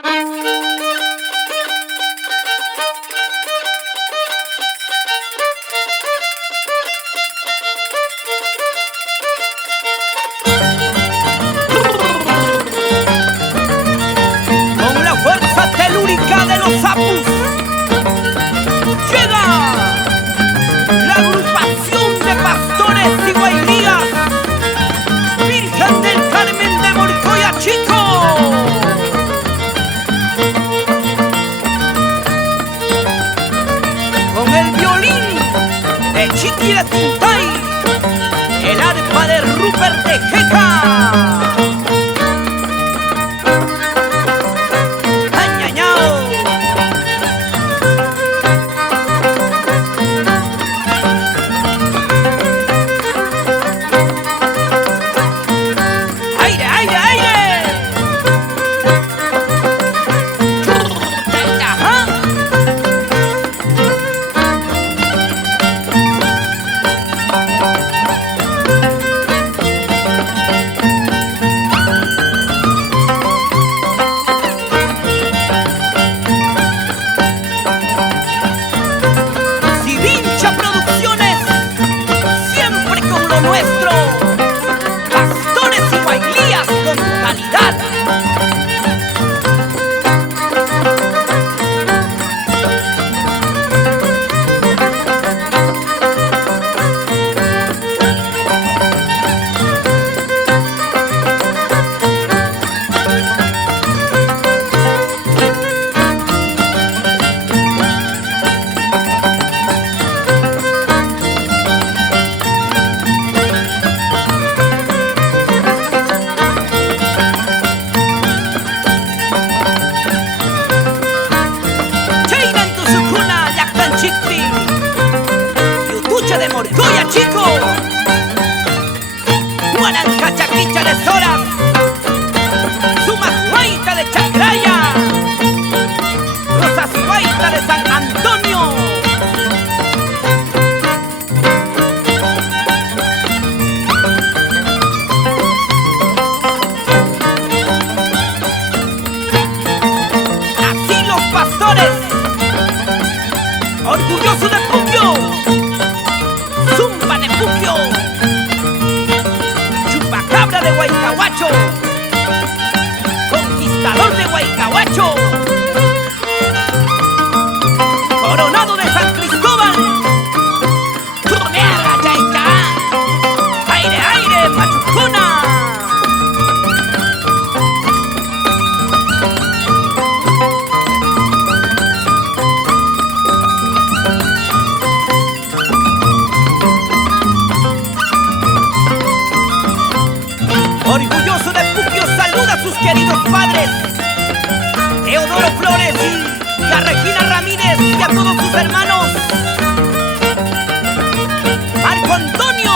Con la fuerza telúrica de los sapos llega la agrupación de pastores y guailías Virgen del Carmen de Morcoya Chico. Con el violín de Chiqui de Tuntay, el arpa de Rupert de Jeca. Nuestro, pastores y guailías con calidad. De Morcoya Chico, Guaranca Chaquicha de Soras, Sumajuaita de Chacraya, Rosazuaita de San Antonio. Así los pastores, orgullosos de Puquio, Zumba de Puquio, Chupacabra de Huaycahuacho, Conquistador de Huaycahuacho, Coronado de San Cristóbal, Turmeaga Yaica, Aire Aire Machucona. Orgulloso de Puquio saluda a sus queridos padres, Teodoro Flores y a Regina Ramírez y a todos sus hermanos, Marco Antonio.